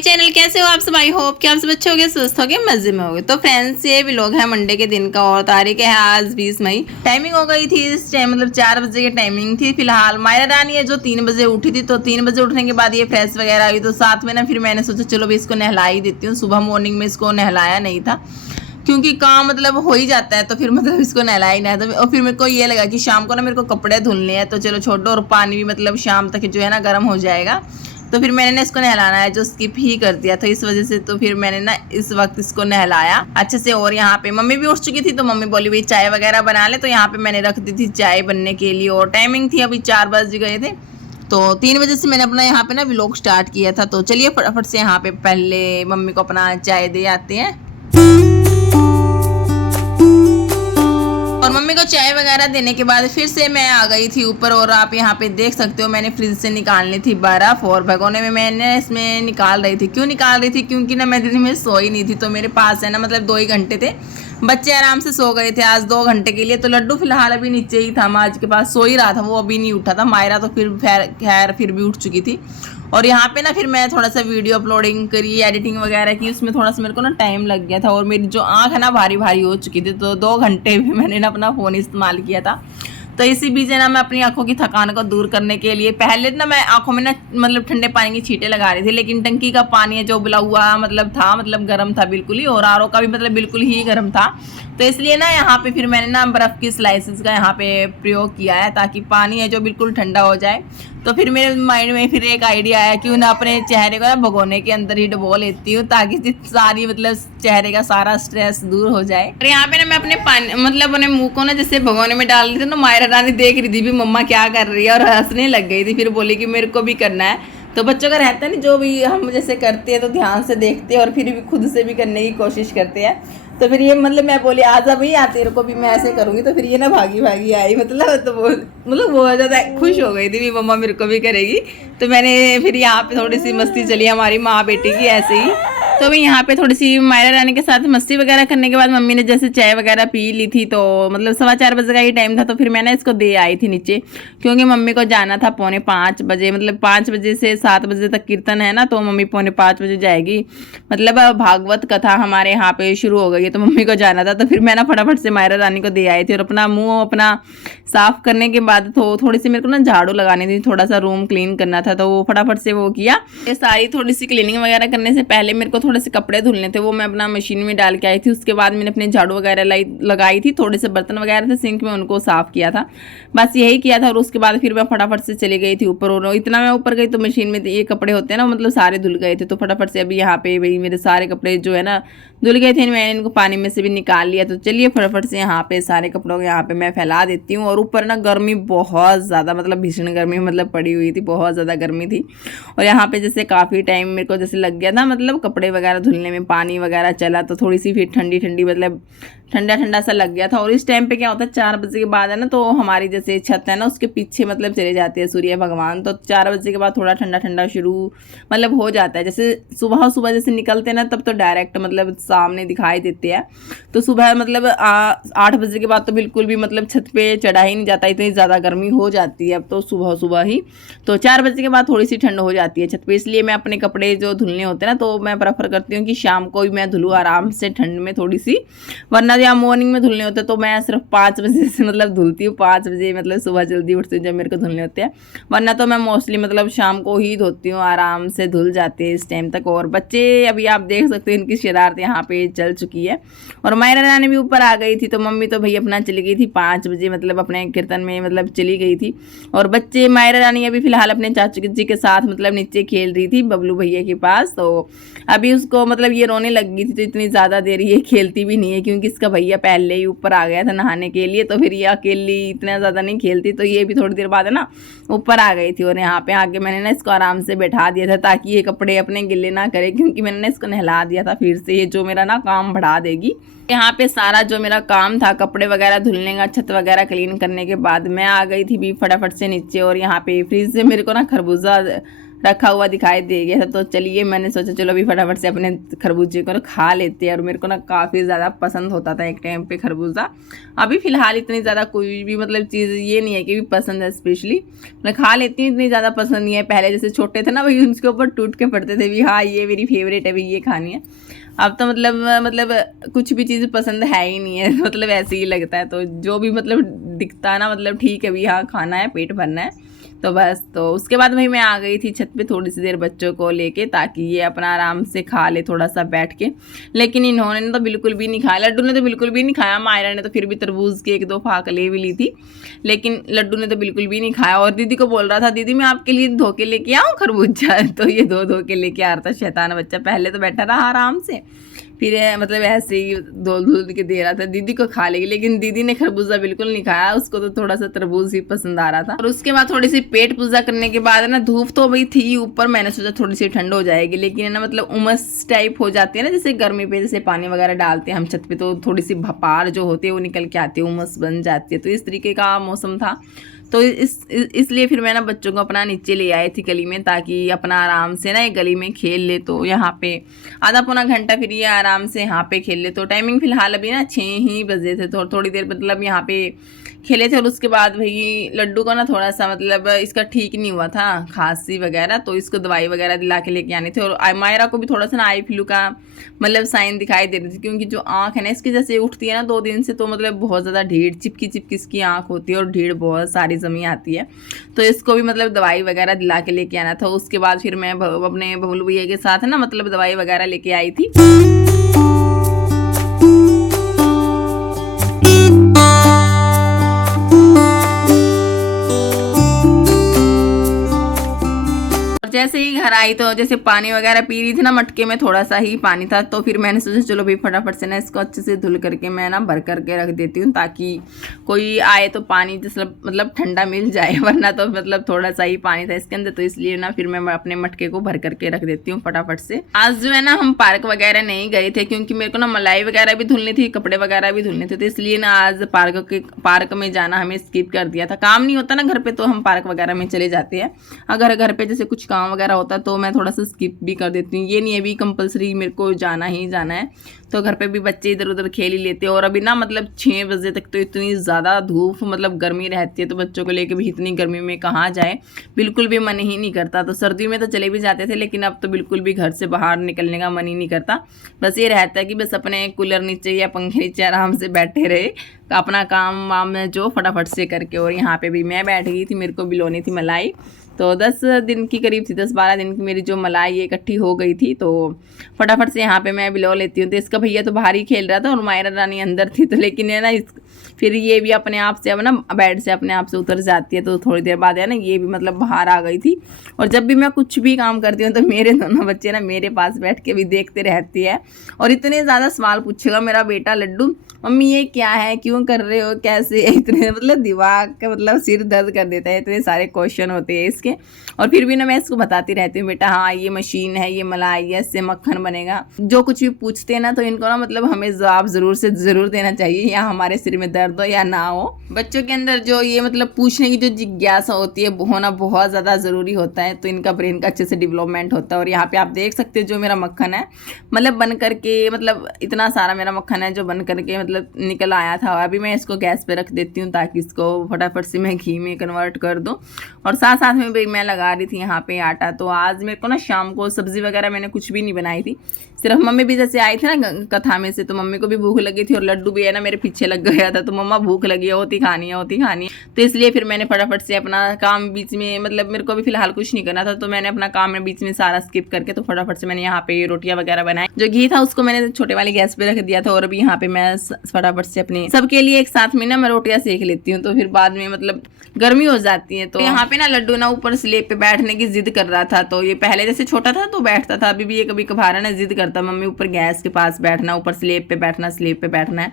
Channel, कैसे हो आप सब। आई होप कि आप सब अच्छे होगे, स्वस्थ होगे, मजे में होगे। तो फ्रेंड्स, ये व्लॉग है मंडे के दिन का और तारीख है आज 20 मई। टाइमिंग हो गई थी इस टाइम, मतलब 4 बजे की टाइमिंग थी। फिलहाल मायरा रानी है जो 3 बजे उठी थी, तो 3 बजे उठने के बाद ये फ्रेश वगैरह हुई, तो साथ में ना फिर मैंने सोचा चलो भी इसको नहला ही देती हूँ। सुबह मॉर्निंग में इसको नहलाया नहीं था क्योंकि काम मतलब हो ही जाता है, तो फिर मतलब इसको नहलाया ही नहीं था। और फिर मेरे को ये लगा कि शाम को ना मेरे को कपड़े धुलने हैं, तो चलो छोड़ो, और पानी भी मतलब शाम तक जो है ना गर्म हो जाएगा। तो फिर मैंने ना इसको नहलाना है जो स्किप ही कर दिया, तो इस वजह से तो फिर मैंने ना इस वक्त इसको नहलाया अच्छे से। और यहाँ पे मम्मी भी उठ चुकी थी, तो मम्मी बोली भाई चाय वगैरह बना ले, तो यहाँ पे मैंने रख दी थी चाय बनने के लिए। और टाइमिंग थी अभी 4 बज गए थे, तो 3 बजे से मैंने अपना यहाँ पे ना व्लॉग स्टार्ट किया था। तो चलिए फटाफट से यहाँ पे पहले मम्मी को अपना चाय दे आते हैं। और मम्मी को चाय वगैरह देने के बाद फिर से मैं आ गई थी ऊपर। और आप यहाँ पे देख सकते हो मैंने फ्रिज से निकालनी थी बर्फ़, और भगोने में मैंने इसमें निकाल रही थी। क्यों निकाल रही थी? क्योंकि ना मैं दिन में सोई नहीं थी, तो मेरे पास है ना मतलब 2 ही घंटे थे। बच्चे आराम से सो गए थे आज 2 घंटे के लिए। तो लड्डू फिलहाल अभी नीचे ही था, माज के पास सो ही रहा था, वो अभी नहीं उठा था। मायरा तो फिर खैर फिर भी उठ चुकी थी। और यहाँ पे ना फिर मैं थोड़ा सा वीडियो अपलोडिंग करी, एडिटिंग वगैरह की, उसमें थोड़ा सा मेरे को ना टाइम लग गया था। और मेरी जो आँख है ना भारी भारी हो चुकी थी, तो 2 घंटे भी मैंने ना अपना फ़ोन इस्तेमाल किया था। तो इसी बीच ना मैं अपनी आंखों की थकान को दूर करने के लिए पहले ना मैं आंखों में ना मतलब ठंडे पानी की छींटे लगा रही थी, लेकिन टंकी का पानी है जो उबला हुआ मतलब था, मतलब गर्म था बिल्कुल ही, और आरओ का भी मतलब बिल्कुल ही गर्म था। तो इसलिए ना यहाँ पे फिर मैंने ना बर्फ़ की स्लाइसेस का यहाँ पे प्रयोग किया है, ताकि पानी है जो बिल्कुल ठंडा हो जाए। तो फिर मेरे माइंड में फिर एक आइडिया आया कि ना अपने चेहरे को ना भगोने के अंदर ही डुबो लेती हूँ, ताकि सारी मतलब चेहरे का सारा स्ट्रेस दूर हो जाए। और यहाँ पे ना मैं अपने पानी मतलब अपने मुंह को ना जैसे भगोने में डाल रही थी, तो मायरा रानी देख रही थी भी मम्मा क्या कर रही है, और हंसने लग गई थी। फिर बोली कि मेरे को भी करना है। तो बच्चों का रहता है ना, जो भी हम जैसे करते हैं तो ध्यान से देखते हैं और फिर भी खुद से भी करने की कोशिश करते हैं। तो फिर ये मतलब मैं बोली आजा भाई आ, तेरे को भी मैं ऐसे करूँगी। तो फिर ये ना भागी भागी आई, मतलब तो वो मतलब बहुत ज़्यादा खुश हो गई थी भी मम्मा मेरे को भी करेगी। तो मैंने फिर यहाँ पे थोड़ी सी मस्ती चली हमारी माँ बेटी की ऐसे ही। तो मैं यहाँ पे थोड़ी सी मायरा रानी के साथ मस्ती वगैरह करने के बाद मम्मी ने जैसे चाय वगैरह पी ली थी, तो मतलब 4:15 बजे का ही टाइम था। तो फिर मैं ना इसको दे आई थी नीचे, क्योंकि मम्मी को जाना था 4:45 बजे, मतलब 5 बजे से 7 बजे तक कीर्तन है ना, तो मम्मी 4:45 बजे जाएगी। मतलब भागवत कथा हमारे यहाँ पे शुरू हो गई है, तो मम्मी को जाना था। तो फिर मैं ना फटाफट से मायरा रानी को दे आई थी, और अपना मुँह अपना साफ करने के बाद थोड़ी सी मेरे को ना झाड़ू लगानी थी, थोड़ा सा रूम क्लीन करना था, तो वो फटाफट से वो किया। ये सारी थोड़ी सी क्लीनिंग वगैरह करने से पहले मेरे को थोड़े से कपड़े धुलने थे, वो मैं अपना मशीन में डाल के आई थी। उसके बाद मैंने अपने झाड़ू वगैरह लगाई थी, थोड़े से बर्तन वगैरह थे सिंक में, उनको साफ किया था, बस यही किया था। और उसके बाद फिर मैं फटाफट से चली गई थी ऊपर। और इतना मैं ऊपर गई तो मशीन में ये कपड़े होते हैं ना, मतलब सारे धुल गए थे। तो फटाफट से अभी यहाँ पे भाई मेरे सारे कपड़े जो है ना धुल गए थे, मैंने इनको पानी में से भी निकाल लिया। तो चलिए फटाफट से यहाँ पे सारे कपड़ों को यहाँ पे मैं फैला देती हूँ। और ऊपर ना गर्मी बहुत ज़्यादा, मतलब भीषण गर्मी मतलब पड़ी हुई थी, बहुत ज़्यादा गर्मी थी। और यहाँ पे जैसे काफ़ी टाइम मेरे को जैसे लग गया था, मतलब कपड़े वगैरह धुलने में, पानी वगैरह चला, तो थोड़ी सी फिर ठंडी ठंडी मतलब ठंडा ठंडा सा लग गया था। और इस टाइम पे क्या होता है 4 बजे के बाद है ना, तो हमारी जैसे छत है ना उसके पीछे मतलब चले जाते हैं सूर्य भगवान। तो 4 बजे के बाद थोड़ा ठंडा ठंडा शुरू मतलब हो जाता है। जैसे सुबह सुबह जैसे निकलते हैं ना, तब तो डायरेक्ट मतलब सामने दिखाई देते हैं। तो सुबह मतलब 8 बजे के बाद तो बिल्कुल भी मतलब छत पे चढ़ा ही नहीं जाता, इतनी ज़्यादा गर्मी हो जाती है अब तो सुबह सुबह ही। तो 4 बजे के बाद थोड़ी सी ठंड हो जाती है छत पे, इसलिए मैं अपने कपड़े जो धुलने होते हैं ना, तो मैं प्रेफर करती हूँ कि शाम को ही मैं धुलूँ आराम से ठंड में थोड़ी सी। वरना या मॉर्निंग में धुलने होते हैं तो मैं सिर्फ 5 बजे से मतलब धुलती हूँ, 5 बजे मतलब सुबह जल्दी उठती हूँ जब मेरे को धुलने होते हैं। वरना तो मैं मोस्टली मतलब शाम को ही धोती हूँ, आराम से धुल जाते हैं इस टाइम तक। और बच्चे अभी आप देख सकते हैं इनकी शरारत यहाँ पे चल चुकी है। और मायरा रानी भी ऊपर आ गई थी, तो मम्मी तो भाई अपना चली गई थी 5 बजे, मतलब अपने कीर्तन में मतलब चली गई थी। और बच्चे मायरा रानी अभी फिलहाल अपने चाचू जी के साथ मतलब नीचे खेल रही थी बबलू भैया के पास। तो अभी उसको मतलब ये रोने लग गई थी, तो इतनी ज़्यादा देर ये खेलती भी नहीं है, क्योंकि इसका भैया पहले ही ऊपर आ गया था नहाने के लिए। तो फिर ये अकेली इतना ज़्यादा नहीं खेलती, तो ये भी थोड़ी देर बाद है ना ऊपर आ गई थी। और यहाँ पे आके मैंने ना इसको आराम से बैठा दिया था, ताकि ये कपड़े अपने गिले ना करे, क्योंकि मैंने ना इसको नहला दिया था फिर से, ये जो मेरा ना काम बढ़ा देगी। यहाँ पे सारा जो मेरा काम था कपड़े वगैरह धुलने का, छत वगैरह क्लीन करने के बाद मैं आ गई थी भी फटाफट से नीचे। और यहाँ पे फ्रिज से मेरे को ना खरबूजा रखा हुआ दिखाई दे गया था। तो चलिए मैंने सोचा चलो अभी फटाफट से अपने खरबूजे को खा लेते हैं। और मेरे को ना काफ़ी ज़्यादा पसंद होता था एक टाइम पे खरबूजा। अभी फ़िलहाल इतनी ज़्यादा कोई भी मतलब चीज़ ये नहीं है कि भी पसंद है स्पेशली, मैं खा लेती हूँ, इतनी ज़्यादा पसंद नहीं है। पहले जैसे छोटे थे ना भाई, उसके ऊपर टूट के पड़ते थे भी, हाँ ये मेरी फेवरेट है भाई, ये खानी है। अब तो मतलब कुछ भी चीज़ पसंद है ही नहीं है, मतलब ऐसे ही लगता है। तो जो भी मतलब दिखता है ना, मतलब ठीक है भी, हाँ खाना है, पेट भरना है, तो बस। तो उसके बाद भाई मैं आ गई थी छत पे थोड़ी सी देर बच्चों को लेके, ताकि ये अपना आराम से खा ले थोड़ा सा बैठ के। लेकिन इन्होंने तो बिल्कुल भी नहीं खाया, लड्डू ने तो बिल्कुल भी नहीं खाया। मायरा ने तो फिर भी तरबूज की 1-2 फाक ले भी ली थी, लेकिन लड्डू ने तो बिल्कुल भी नहीं खाया। और दीदी को बोल रहा था, दीदी मैं आपके लिए धो के लेके आऊँ खरबूजा, तो ये धो के लेके आ रहा था शैतान बच्चा। पहले तो बैठा रहा आराम से, फिर मतलब ऐसे ही धुल के दे रहा था दीदी को खा लेगी। लेकिन दीदी ने खरबूजा बिल्कुल नहीं खाया, उसको तो थोड़ा सा तरबूज ही पसंद आ रहा था। और उसके बाद थोड़ी सी पेट पूजा करने के बाद ना, धूप तो भाई थी ऊपर, मैंने सोचा थोड़ी सी ठंड हो जाएगी, लेकिन है ना मतलब उमस टाइप हो जाती है ना, जैसे गर्मी पे जैसे पानी वगैरह डालते हैं हम छत पे, तो थोड़ी सी भपार जो होती है वो निकल के आती है, उमस बन जाती है। तो इस तरीके का मौसम था। तो इसलिए फिर मैं ना बच्चों को अपना नीचे ले आई थी गली में, ताकि अपना आराम से ना एक गली में खेल ले। तो यहाँ पे आधा पौना घंटा फिर ये आराम से यहाँ पे खेल ले। तो टाइमिंग फिलहाल अभी ना 6 ही बजे थे, तो थोड़ी देर मतलब यहाँ पे खेले थे। और उसके बाद भाई लड्डू को ना थोड़ा सा मतलब इसका ठीक नहीं हुआ था, खांसी वगैरह, तो इसको दवाई वगैरह दिला के लेके आने थे। और मायरा को भी थोड़ा सा ना आई फ्लू का मतलब साइन दिखाई दे रही थी, क्योंकि जो आँख है ना इसकी जैसे उठती है ना 2 दिन से, तो मतलब बहुत ज़्यादा ढीढ़ चिपकी इसकी आँख होती है, और ढीढ़ बहुत सारी जमी आती है। तो इसको भी मतलब दवाई वगैरह दिला के लेके आना था। उसके बाद फिर मैं अपने बबलू भैया के साथ ना मतलब दवाई वगैरह लेके आई थी। जैसे ही घर आई तो जैसे पानी वगैरह पी रही थी ना, मटके में थोड़ा सा ही पानी था, तो फिर मैंने सोचा चलो भाई फटाफट से ना इसको अच्छे से धुल करके मैं ना भर करके रख देती हूँ, ताकि कोई आए तो पानी जैसे मतलब ठंडा मिल जाए, वरना तो मतलब थोड़ा सा ही पानी था इसके अंदर। तो इसलिए ना फिर मैं अपने मटके को भर करके रख देती हूँ फटाफट से। आज जो है ना हम पार्क वगैरह नहीं गए थे, क्योंकि मेरे को ना मलाई वगैरह भी धुलनी थी, कपड़े वगैरह भी धुलने थे, तो इसलिए ना आज पार्क में जाना हमें स्किप कर दिया था। काम नहीं होता ना घर पे, तो हम पार्क वगैरह में चले जाते हैं। अगर घर पे जैसे कुछ काम वगैरह होता तो मैं थोड़ा सा स्किप भी कर देती हूँ, ये नहीं है भी कंपलसरी मेरे को जाना ही जाना है। तो घर पे भी बच्चे इधर उधर खेल ही लेते हैं। और अभी ना मतलब 6 बजे तक तो इतनी ज़्यादा धूप मतलब गर्मी रहती है, तो बच्चों को लेके भी इतनी गर्मी में कहाँ जाए, बिल्कुल भी मन ही नहीं करता। तो सर्दी में तो चले भी जाते थे, लेकिन अब तो बिल्कुल भी घर से बाहर निकलने का मन ही नहीं करता। बस ये रहता है कि बस अपने कूलर नीचे या पंखे नीचे आराम से बैठे रहे, अपना काम वाम जो फटाफट से करके। और यहाँ पे भी मैं बैठ गई थी, मेरे को बिलोनी थी मलाई, तो 10 दिन की करीब थी, 10-12 दिन की मेरी जो मलाई ये इकट्ठी हो गई थी। तो फटाफट से यहाँ पे मैं बिलो लेती हूँ। तो इसका भैया तो बाहर ही खेल रहा था और मायरा रानी अंदर थी, तो लेकिन है ना फिर ये भी अपने आप से अब ना बेड से अपने आप से उतर जाती है। तो थोड़ी देर बाद है ना ये भी मतलब बाहर आ गई थी। और जब भी मैं कुछ भी काम करती हूँ तो मेरे दोनों बच्चे ना मेरे पास बैठ के भी देखते रहती है। और इतने ज़्यादा सवाल पूछेगा मेरा बेटा लड्डू, मम्मी ये क्या है, क्यों कर रहे हो, कैसे, इतने मतलब दिमाग का मतलब सिर दर्द कर देता है, इतने सारे क्वेश्चन होते हैं इसके। और फिर भी ना मैं इसको बताती रहती हूँ, बेटा हाँ ये मशीन है, ये मलाई है, इससे मक्खन बनेगा। जो कुछ भी पूछते हैं ना तो इनको ना मतलब हमें जवाब ज़रूर से ज़रूर देना चाहिए, या हमारे सिर में दर्द हो या ना हो। बच्चों के अंदर जो ये मतलब पूछने की जो जिज्ञासा होती है वो होना बहुत ज़्यादा ज़रूरी होता है, तो इनका ब्रेन का अच्छे से डेवलपमेंट होता है। और यहाँ पे आप देख सकते हो जो मेरा मक्खन है मतलब बन करके, मतलब इतना सारा मेरा मक्खन है जो बन करके मतलब निकल आया था। अभी मैं इसको गैस पे रख देती हूँ ताकि इसको फटाफट से मैं घी में कन्वर्ट कर दूँ। और साथ साथ में भी मैं लगा रही थी यहाँ पे आटा। तो आज मेरे को ना शाम को सब्ज़ी वगैरह मैंने कुछ भी नहीं बनाई थी, सिर्फ मम्मी भी जैसे आई थी ना कथा में से, तो मम्मी को भी भूख लगी थी और लड्डू भी है ना मेरे पीछे लग गया था, तो मम्मा भूख लगी है, होती खानी है, होती खानी है। तो इसलिए फिर मैंने फटाफट से अपना काम बीच में, मतलब मेरे को भी फिलहाल कुछ नहीं करना था, तो मैंने अपना काम में बीच में सारा स्किप करके तो फटाफट से मैंने यहाँ पे रोटियां वगैरह बनाई। जो घी था उसको मैंने छोटे वाली गैस पे रख दिया था, और अभी यहाँ पे मैं फटाफट से अपने सबके लिए एक साथ में ना मैं रोटियां सेक लेती हूँ, तो फिर बाद में मतलब गर्मी हो जाती है। तो यहाँ पे ना लड्डू ना ऊपर स्लेब पे बैठने की जिद कर रहा था। तो ये पहले जैसे छोटा था तो बैठता था, अभी भी ये कभी कभार ना जिद करता, मम्मी ऊपर गैस के पास बैठना, ऊपर स्लेब पे बैठना, स्लेब पे बैठना है।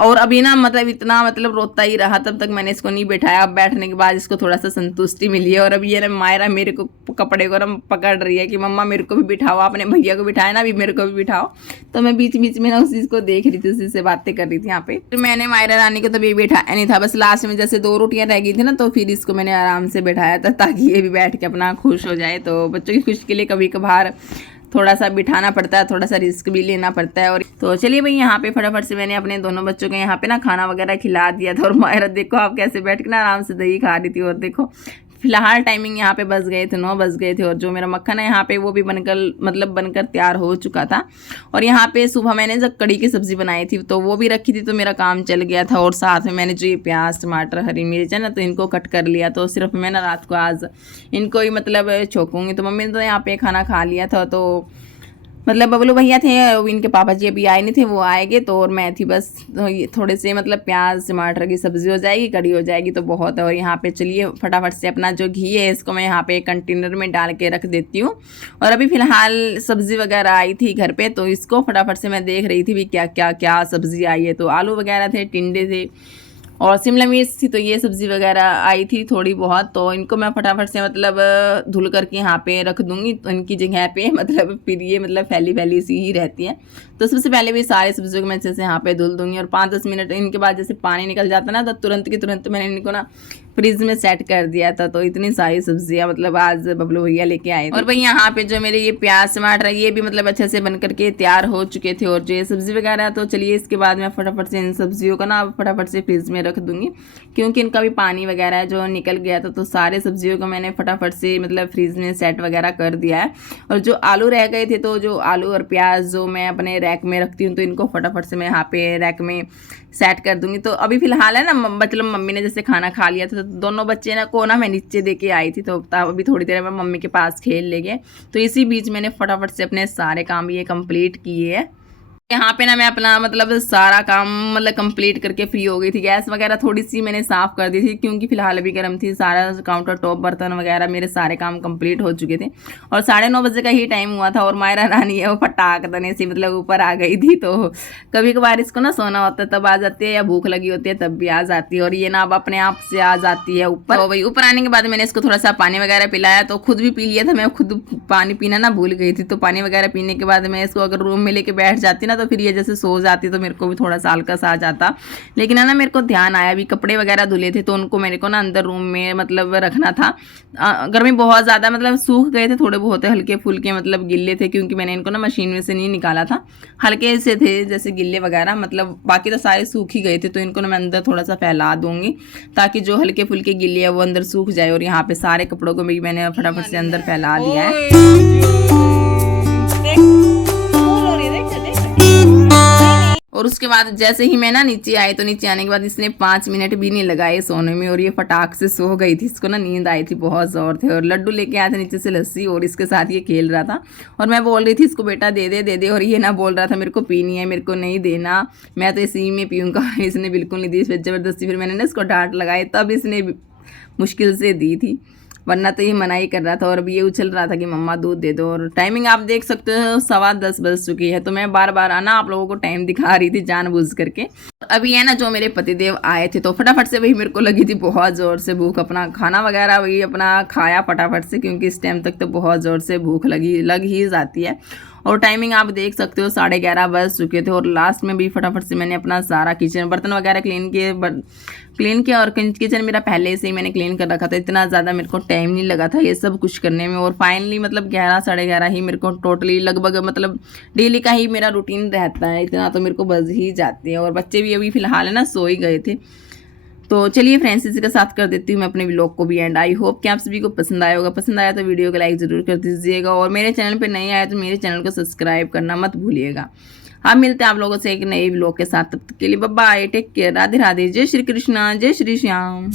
और अभी ना मतलब इतना मतलब रोता ही रहा, तब तक मैंने इसको नहीं बैठाया। अब बैठने के बाद इसको थोड़ा सा संतुष्टि मिली है। और अब ये ना मायरा मेरे को कपड़े को ना पकड़ रही है कि मम्मा मेरे को भी बिठाओ, आपने भैया को बिठाया ना, अभी मेरे को भी बिठाओ। तो मैं बीच बीच में ना उसी को देख रही थी, उसी से बातें कर रही थी यहाँ पे। तो मैंने मायरा रानी को तो भी बिठाया नहीं था, बस लास्ट में जैसे 2 रोटियां रह गई थी ना, तो फिर इसको मैंने आराम से बैठाया था ताकि ये भी बैठ के अपना खुश हो जाए। तो बच्चों की खुशी के लिए कभी कभार थोड़ा सा बिठाना पड़ता है, थोड़ा सा रिस्क भी लेना पड़ता है। और तो चलिए भाई यहाँ पे फटाफट से मैंने अपने दोनों बच्चों को यहाँ पे ना खाना वगैरह खिला दिया था। और मायरा देखो आप कैसे बैठ के ना आराम से दही खा रही थी। और देखो फिलहाल टाइमिंग यहाँ पे बज गए थे 9 बज गए थे। और जो मेरा मक्खन है यहाँ पे वो भी बनकर तैयार हो चुका था। और यहाँ पे सुबह मैंने जब कड़ी की सब्ज़ी बनाई थी तो वो भी रखी थी, तो मेरा काम चल गया था। और साथ में मैंने जो ये प्याज टमाटर हरी मिर्च है ना, तो इनको कट कर लिया। तो सिर्फ मैं ना रात को आज इनको ही मतलब छोकूँगी। तो मम्मी ने तो यहाँ पे खाना खा लिया था। तो मतलब बबलू भैया थे, इनके पापा जी अभी आए नहीं थे, वो आएंगे तो। और मैं थी बस, तो ये थोड़े से मतलब प्याज टमाटर की सब्ज़ी हो जाएगी, कड़ी हो जाएगी तो बहुत है। और यहाँ पे चलिए फटाफट से अपना जो घी है इसको मैं यहाँ पे एक कंटेनर में डाल के रख देती हूँ। और अभी फ़िलहाल सब्ज़ी वगैरह आई थी घर पे, तो इसको फटाफट से मैं देख रही थी भी क्या क्या क्या सब्ज़ी आई है। तो आलू वगैरह थे, टिंडे थे और शिमला मिर्च थी। तो ये सब्ज़ी वगैरह आई थी थोड़ी बहुत, तो इनको मैं फटाफट से मतलब धुल करके यहाँ पे रख दूँगी तो इनकी जगह पे। मतलब फिर ये मतलब फैली फैली सी ही रहती है। तो सबसे पहले भी सारे सब्जियों को मैं अच्छे से यहाँ पे धुल दूँगी। और 5-10 मिनट इनके बाद जैसे पानी निकल जाता ना, तो तुरंत की तुरंत मैंने इनको ना फ्रिज में सेट कर दिया था। तो इतनी सारी सब्जियां मतलब आज बबलू भैया लेके आए थे। और भाई यहाँ पे जो मेरे ये प्याज टमाटर ये भी मतलब अच्छे से बन करके तैयार हो चुके थे। और जो ये सब्जी वगैरह, तो चलिए इसके बाद मैं फटाफट से इन सब्जियों को ना फटाफट से फ्रिज में रख दूंगी, क्योंकि इनका भी पानी वगैरह जो निकल गया था। तो सारे सब्जियों को मैंने फटाफट से मतलब फ्रिज में सेट वगैरह कर दिया है। और जो आलू रह गए थे, तो जो आलू और प्याज जो मैं अपने रैक में रखती हूँ, तो इनको फटाफट से मैं यहाँ पे रैक में सेट कर दूंगी। तो अभी फिलहाल है ना, मतलब मम्मी ने जैसे खाना खा लिया था, तो दोनों बच्चे ना को ना मैं नीचे दे के आई थी। तो अभी थोड़ी देर में मम्मी के पास खेल ले गए। तो इसी बीच मैंने फटाफट से अपने सारे काम ये कंप्लीट किए हैं। यहाँ पे ना मैं अपना मतलब सारा काम मतलब कंप्लीट करके फ्री हो गई थी। गैस वगैरह थोड़ी सी मैंने साफ़ कर दी थी, क्योंकि फिलहाल अभी गर्म थी। सारा काउंटर टॉप बर्तन वगैरह मेरे सारे काम कंप्लीट हो चुके थे। और 9:30 बजे का ही टाइम हुआ था। और मायरा रानी है वो फटाक दने से मतलब ऊपर आ गई थी। तो कभी कभार इसको ना सोना होता है तब आ जाती है, या भूख लगी होती है तब भी आ जाती है। और ये ना अब अपने आप से आ जाती है ऊपर। तो भाई ऊपर आने के बाद मैंने इसको थोड़ा सा पानी वगैरह पिलाया, तो खुद भी पी लिया था। मैं खुद पानी पीना ना भूल गई थी। तो पानी वगैरह पीने के बाद मैं इसको अगर रूम में लेके बैठ जाती ना, तो फिर ये जैसे सो जाती, तो मेरे को भी थोड़ा सा हल्का सा आ जाता। लेकिन है ना मेरे को ध्यान आया, भी कपड़े वगैरह धुले थे, तो उनको मेरे को ना अंदर रूम में मतलब रखना था। गर्मी बहुत ज़्यादा मतलब सूख गए थे, थोड़े बहुत हल्के फुल्के मतलब गिल्ले थे, क्योंकि मैंने इनको ना मशीन में से नहीं निकाला था। हल्के से थे जैसे गिल्ले वगैरह, मतलब बाकी तो सारे सूख ही गए थे। तो इनको ना मैं अंदर थोड़ा सा फैला दूंगी, ताकि जो हल्के फुल्के गिल्ले है वो अंदर सूख जाए। और यहाँ पे सारे कपड़ों को भी मैंने फटाफट से अंदर फैला दिया है। और उसके बाद जैसे ही मैं ना नीचे आई, तो नीचे आने के बाद इसने 5 मिनट भी नहीं लगाए सोने में। और ये फटाक से सो गई थी। इसको ना नींद आई थी बहुत जोर थे। और लड्डू लेके आया था नीचे से लस्सी, और इसके साथ ये खेल रहा था। और मैं बोल रही थी इसको बेटा दे दे दे दे, और ये ना बोल रहा था मेरे को पीनी है, मेरे को नहीं देना, मैं तो इसी में पीऊँगा। इसने बिल्कुल नहीं दी, फिर ज़बरदस्ती फिर मैंने ना इसको डांट लगाई, तब इसने मुश्किल से दी थी, वरना तो ये मना ही कर रहा था। और अभी ये उछल रहा था कि मम्मा दूध दे दो। और टाइमिंग आप देख सकते हो 10:15 बज चुकी है। तो मैं बार बार आना आप लोगों को टाइम दिखा रही थी जानबूझ करके। अभी है ना जो मेरे पतिदेव आए थे, तो फटाफट से वही मेरे को लगी थी बहुत ज़ोर से भूख। अपना खाना वगैरह वही अपना खाया फटाफट से, क्योंकि इस टाइम तक तो बहुत ज़ोर से भूख लग ही जाती है। और टाइमिंग आप देख सकते हो 11:30 बज चुके थे। और लास्ट में भी फटाफट से मैंने अपना सारा किचन बर्तन वगैरह क्लीन किया। और किचन मेरा पहले से ही मैंने क्लीन कर रखा था, इतना ज़्यादा मेरे को टाइम नहीं लगा था ये सब कुछ करने में। और फाइनली मतलब 11-11:30 ही मेरे को टोटली लगभग मतलब डेली का ही मेरा रूटीन रहता है, इतना तो मेरे को बज ही जाती है। और बच्चे भी अभी फ़िलहाल है ना सो ही गए थे। तो चलिए फ्रेंड्स, इसी के साथ कर देती हूँ मैं अपने व्लॉग को भी एंड। आई होप कि आप सभी को पसंद आया होगा। पसंद आया तो वीडियो को लाइक ज़रूर कर दीजिएगा। और मेरे चैनल पे नए आए तो मेरे चैनल को सब्सक्राइब करना मत भूलिएगा। हम मिलते हैं आप लोगों से एक नए व्लॉग के साथ, तब तक के लिए bye bye, take care, Radhe Radhe, जय श्री कृष्णा, जय श्री श्याम।